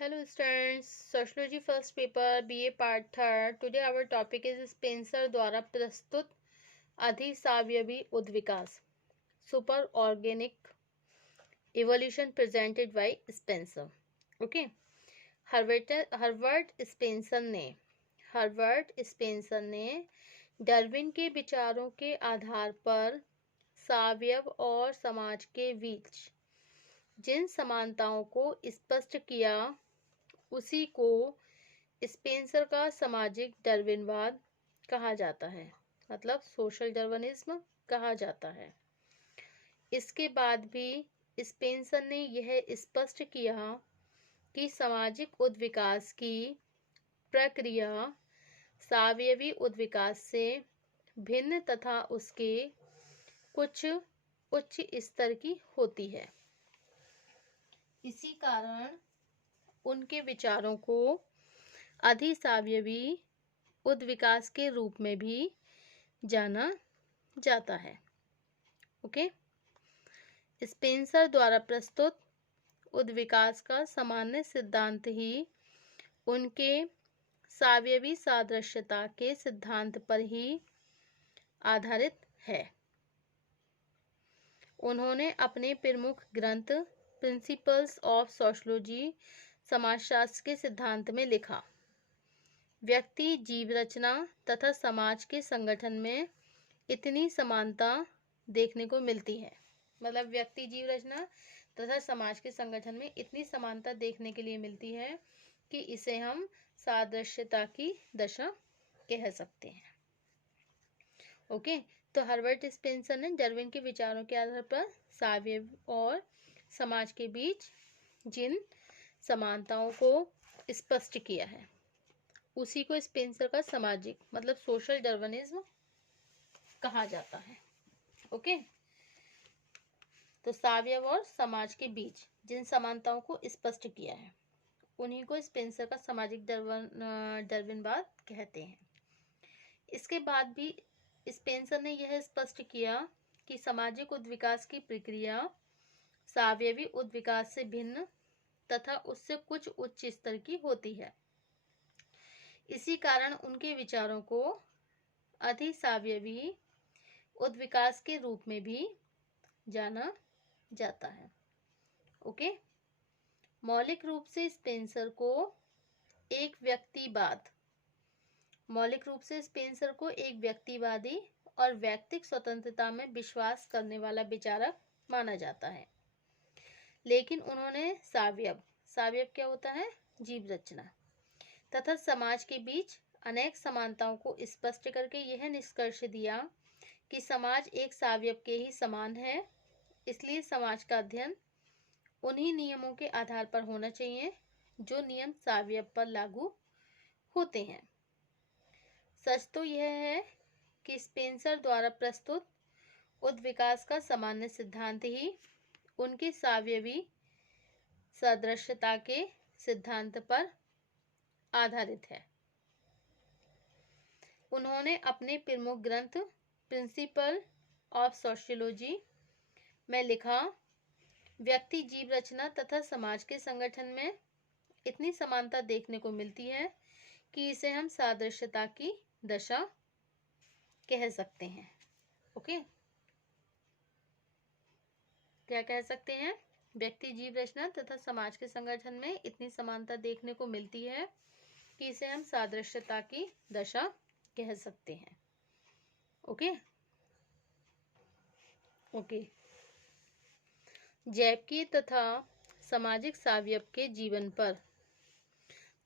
Hello students, Sociology first paper BA part 3rd. Today our topic is Spencer द्वारा प्रस्तुत अधिसावयवी उद्विकास super organic evolution presented by Spencer. Okay, Herbert Spencer ने Darwin के विचारों के आधार पर सावयव और समाज के बीच जिन समानताओं को स्पष्ट किया उसी को स्पेंसर का सामाजिक डार्विनवाद कहा जाता है, मतलब सोशल डार्विनिज्म कहा जाता है. इसके बाद भी स्पेंसर ने यह स्पष्ट किया कि सामाजिक उद्विकास की प्रक्रिया सावयवी उद्विकास से भिन्न तथा उसके कुछ उच्च स्तर की होती है. इसी कारण उनके विचारों को अधिसावयवी उद्विकास के रूप में भी जाना जाता है. ओके, स्पेंसर द्वारा प्रस्तुत उद्विकास का सामान्य सिद्धांत ही उनके सावयवी सादृश्यता के सिद्धांत पर ही आधारित है. उन्होंने अपने प्रमुख ग्रंथ प्रिंसिपल्स ऑफ सोशियोलॉजी समाजशास्त्र के सिद्धांत में लिखा, व्यक्ति जीव रचना तथा समाज के संगठन में इतनी समानता देखने को मिलती है, मतलब व्यक्ति जीव रचना तथा समाज के संगठन में इतनी समानता देखने के लिए मिलती है कि इसे हम सादृश्यता की दशा कह सकते हैं. ओके, तो हर्बर्ट स्पेंसर ने डार्विन के विचारों के आधार पर सावयव और समाज के बीच जिन समानताओं को स्पष्ट किया है उसी को स्पेंसर का सामाजिक मतलब सोशल डार्विनिज्म कहा जाता है. ओके, तो सावयव और समाज के बीच जिन समानताओं को स्पष्ट किया है उन्हीं को स्पेंसर का सामाजिक डार्विनवाद कहते हैं. इसके बाद भी स्पेंसर ने यह स्पष्ट किया कि सामाजिक उद्विकास की प्रक्रिया सावयवी उद्विकास से भिन्न तथा उससे कुछ उच्च स्तर की होती है. इसी कारण उनके विचारों को अधिसावयवी उद्विकास के रूप में भी जाना जाता है. ओके, मौलिक रूप से स्पेंसर को एक व्यक्तिवादी और व्यक्तिक स्वतंत्रता में विश्वास करने वाला विचारक माना जाता है. लेकिन उन्होंने सावयव क्या होता है, जीव रचना तथा समाज के बीच अनेक समानताओं को स्पष्ट करके यह निष्कर्ष दिया कि समाज एक सावयव के ही समान है. इसलिए समाज का अध्ययन उन्हीं नियमों के आधार पर होना चाहिए जो नियम सावयव पर लागू होते हैं. सच तो यह है कि स्पेंसर द्वारा प्रस्तुत उद्विकास का सामान्य सिद्धांत ही उनकी सावयवी सादृश्यता के सिद्धांत पर आधारित है. उन्होंने अपने प्रमुख ग्रंथ प्रिंसिपल ऑफ सोशियोलॉजी में लिखा, व्यक्ति जीव रचना तथा समाज के संगठन में इतनी समानता देखने को मिलती है कि इसे हम सादृश्यता की दशा कह सकते हैं. ओके, क्या कह सकते हैं, व्यक्ति जीव रचना तथा समाज के संगठन में इतनी समानता देखने को मिलती है कि इसे हम सादृश्यता की दशा कह सकते हैं. ओके ओके, जैविकी तथा सामाजिक सावयव के जीवन पर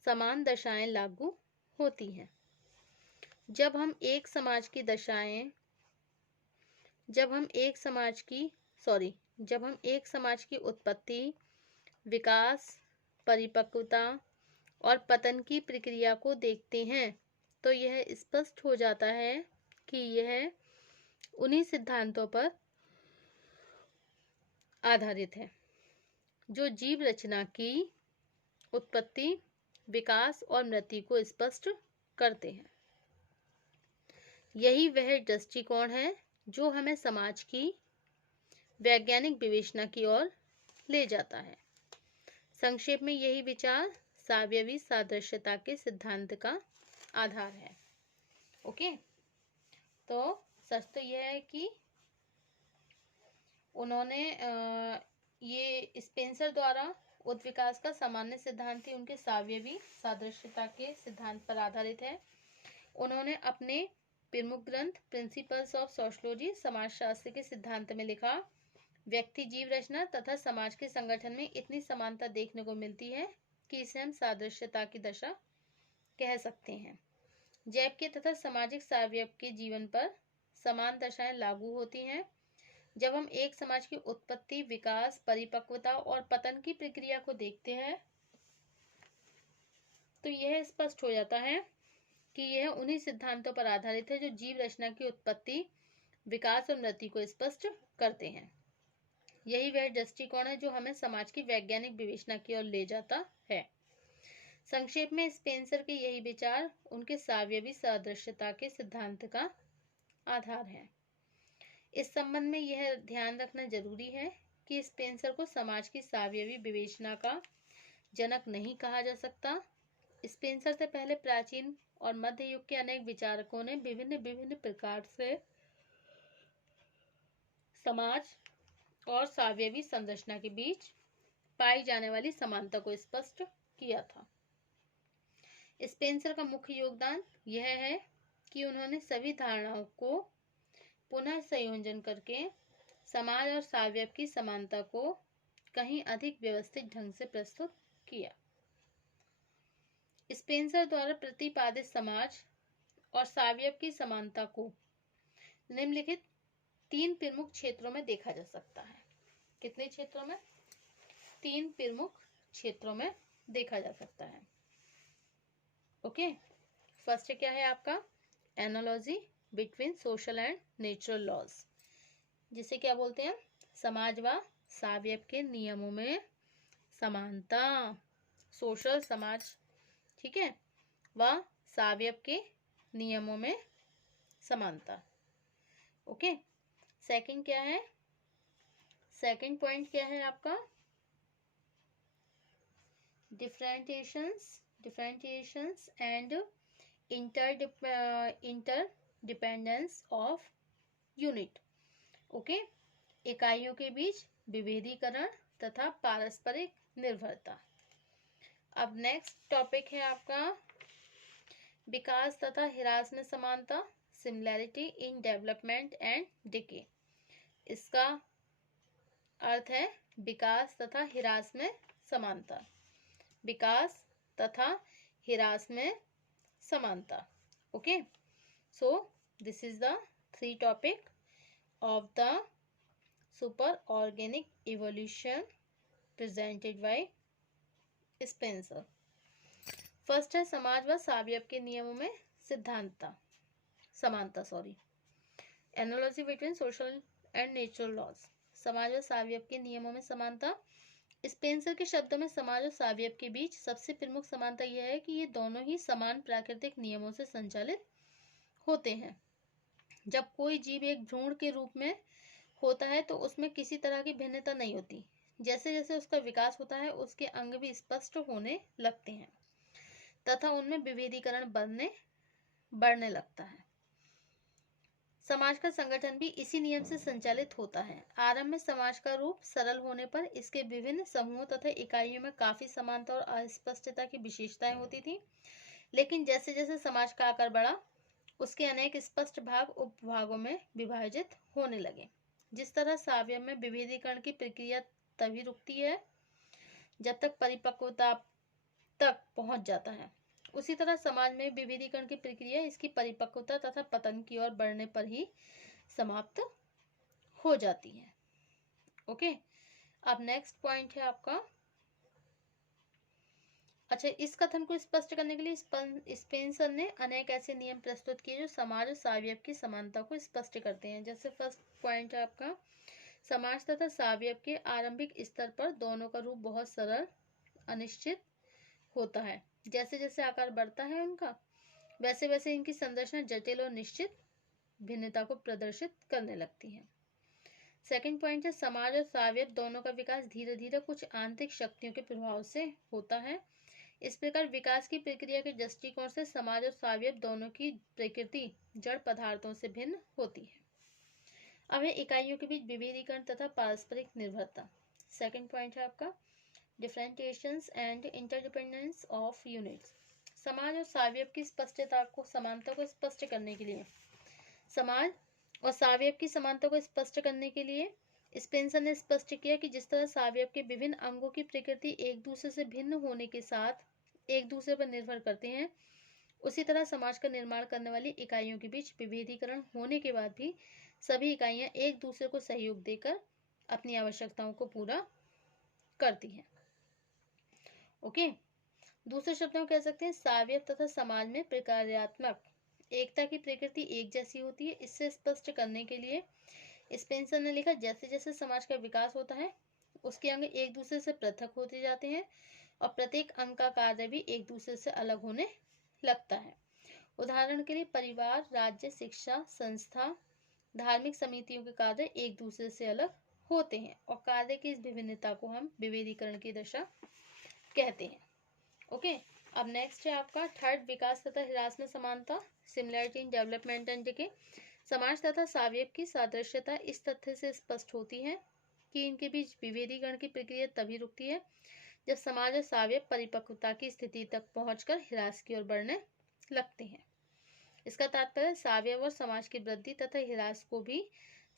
समान दशाएं लागू होती हैं. जब हम एक समाज की उत्पत्ति, विकास, परिपक्वता और पतन की प्रक्रिया को देखते हैं तो यह स्पष्ट हो जाता है कि यह उन्हीं सिद्धांतों पर आधारित है जो जीव रचना की उत्पत्ति, विकास और मृत्यु को स्पष्ट करते हैं. यही वह दृष्टिकोण है जो हमें समाज की वैज्ञानिक विवेचना की ओर ले जाता है. संक्षेप में यही विचार सावयवी सादृश्यता के सिद्धांत का आधार है। ओके, तो सच तो यह है कि उन्होंने ये स्पेंसर द्वारा उत्विकास का सामान्य सिद्धांत ही उनके सावयवी सादृश्यता के सिद्धांत पर आधारित है। उन्होंने अपने प्रमुख ग्रंथ प्रिंसिपल्स ऑफ सोशियोलॉजी समाजशास्त्र के सिद्धांत में लिखा, व्यक्ति जीव रचना तथा समाज के संगठन में इतनी समानता देखने को मिलती है कि इसे हम सादृश्यता की दशा कह सकते हैं। जैव के तथा सामाजिक सावयव के जीवन पर समान दशाएं लागू होती हैं। जब हम एक समाज की उत्पत्ति, विकास, परिपक्वता और पतन की प्रक्रिया को देखते हैं तो यह स्पष्ट हो जाता है कि यह उन्हीं सिद्धांतों पर आधारित है जो जीव रचना की उत्पत्ति, विकास और मृत्यु को स्पष्ट करते हैं। यही वह दृष्टिकोण है जो हमें समाज की वैज्ञानिक विवेचना की ओर ले जाता है। संक्षेप में स्पेंसर के यही विचार उनके सावयवी सादृश्यता के सिद्धांत का आधार है। इस संबंध में यह ध्यान रखना जरूरी है कि स्पेंसर को समाज की सावयवी विवेचना का जनक नहीं कहा जा सकता। स्पेंसर से पहले प्राचीन और मध्य युग के अनेक विचारकों ने विभिन्न प्रकार से समाज और सावयवी संरचना के बीच पाई जाने वाली समानता को स्पष्ट किया था। स्पेंसर का मुख्य योगदान यह है कि उन्होंने सभी धारणाओं को पुनः संयोजन करके समाज और सावयव की समानता को कहीं अधिक व्यवस्थित ढंग से प्रस्तुत किया। स्पेंसर द्वारा प्रतिपादित समाज और सावयव की समानता को निम्नलिखित 3 प्रमुख क्षेत्रों में देखा जा सकता है। कितने क्षेत्रों में? 3 प्रमुख क्षेत्रों में देखा जा सकता है। ओके, फर्स्ट क्या है आपका? Analogy between social and natural laws, जिसे क्या बोलते हैं? समाज व सावयव के नियमों में समानता। सोशल समाज, ठीक है, व सावयव के नियमों में समानता। ओके, सेकंड क्या है? सेकंड पॉइंट क्या है आपका? Differentiations and interdependence of unit. Okay, इकाइयों के बीच विभेदीकरण तथा पारस्परिक निर्भरता। अब नेक्स्ट टॉपिक है आपका विकास तथा ह्रास में समानता, similarity in development and decay. इसका अर्थ है विकास तथा ह्रास में समानता। विकास तथा ह्रास में समानता। Okay, so this is the 3 topic of the superorganic evolution presented by Spencer. First है समाज व सावयव के नियमों में समानता। Analogy between social and natural laws. समाज व सावयव के नियमों में समानता। स्पेंसर के शब्दों में समाज और सावयव के बीच सबसे प्रमुख समानता यह है कि ये दोनों ही समान प्राकृतिक नियमों से संचालित होते हैं। जब कोई जीव एक भ्रूण के रूप में होता है तो उसमें किसी तरह की भिन्नता नहीं होती। जैसे जैसे उसका विकास होता है उसके अंग भी स्पष्ट होने लगते हैं तथा उनमें विभेदीकरण बढ़ने लगता है। समाज का संगठन भी इसी नियम से संचालित होता है। आरंभ में समाज का रूप सरल होने पर इसके विभिन्न समूहों तथा इकाइयों में काफी समानता और अस्पष्टता की विशेषताएं होती थी, लेकिन जैसे जैसे समाज का आकार बढ़ा उसके अनेक स्पष्ट भाग उपभागों में विभाजित होने लगे। जिस तरह सावयव में विभेदीकरण की प्रक्रिया तभी रुकती है जब तक परिपक्वता तक पहुंच जाता है, उसी तरह समाज में विभेदीकरण की प्रक्रिया इसकी परिपक्वता तथा पतन की ओर बढ़ने पर ही समाप्त हो जाती है। ओके, अब नेक्स्ट पॉइंट है आपका। अच्छा, इस कथन को स्पष्ट करने के लिए स्पेंसर ने अनेक ऐसे नियम प्रस्तुत किए जो समाज और सावयव की समानता को स्पष्ट करते हैं। जैसे फर्स्ट पॉइंट है आपका, समाज तथा सावयव के आरंभिक स्तर पर दोनों का रूप बहुत सरल अनिश्चित होता है। जैसे जैसे आकार बढ़ता है उनका, वैसे वैसे इनकी संरचना जटिल और निश्चित भिन्नता को प्रदर्शित करने लगती है। सेकंड पॉइंट है समाज और स्वायत्त दोनों का विकास धीरे धीरे कुछ आंतरिक शक्तियों के प्रभाव से होता है। इस प्रकार विकास की प्रक्रिया के दृष्टिकोण से समाज और स्वायत्त दोनों की प्रकृति जड़ पदार्थों से भिन्न होती है। अब है इकाइयों के बीच विभेदीकरण तथा पारस्परिक निर्भरता। सेकंड पॉइंट है आपका differentiations and interdependence of units. समाज और स्वायत्त की स्पष्टता को समानता को स्पष्ट करने के लिए समाज और स्वायत्त की समानता को स्पष्ट करने के लिए स्पेंसर ने स्पष्ट किया कि जिस तरह स्वायत्त के विभिन्न अंगों की प्रकृति एक दूसरे से भिन्न होने के साथ एक दूसरे पर निर्भर करते हैं, उसी तरह समाज का निर्माण करने वाली इकाइयों के बीच विभेदीकरण होने के बाद भी सभी इकाइयां एक दूसरे को सहयोग देकर अपनी आवश्यकताओं को पूरा करती हैं। ओके, दूसरे शब्दों में कह सकते हैं स्वायत्त तथा समाज में प्रकार्यात्मक एकता की प्रकृति एक जैसी होती है। इससे स्पष्ट करने के लिए स्पेंसर ने लिखा जैसे जैसे समाज का विकास होता है उसके अंग एक दूसरे से पृथक होते जाते हैं और प्रत्येक अंग का कार्य भी एक दूसरे से अलग होने लगता है। उदाहरण के लिए परिवार, राज्य, शिक्षा संस्था, धार्मिक समितियों के कार्य एक दूसरे से अलग होते हैं और कार्य की इस विभिन्नता को हम विभेदीकरण की दशा कहते हैं। ओके, अब नेक्स्ट है आपका थर्ड विकास तथा ह्रास में समानता, similarity in development and decay. समाज तथा स्वायत्त की सादृश्यता इस तथ्य से स्पष्ट होती है कि इनके बीच विभेदीकरण की प्रक्रिया तभी रुकती है जब समाज और स्वायत्त परिपक्वता की स्थिति तक पहुंचकर ह्रास की ओर बढ़ने लगते हैं। इसका तात्पर्य स्वायत्त और समाज की वृद्धि तथा ह्रास को भी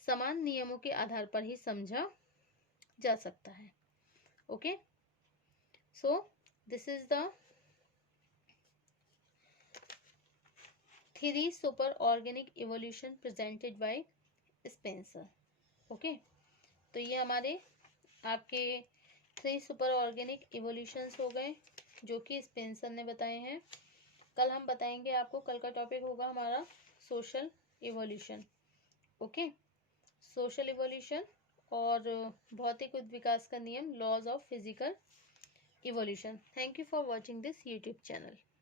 समान नियमों के आधार पर ही समझा जा सकता है। Okay, so this is the 3 super organic evolution presented by Spencer. Okay, तो ये हमारे आपके 3 सुपर ऑर्गेनिक इवोल्यूशंस हो गए जो कि स्पेंसर ने बताए हैं। कल हम बताएंगे आपको, कल का टॉपिक होगा हमारा social evolution. Okay, social evolution और भौतिक विकास का नियम, laws of physical evolution. Thank you for watching this YouTube channel.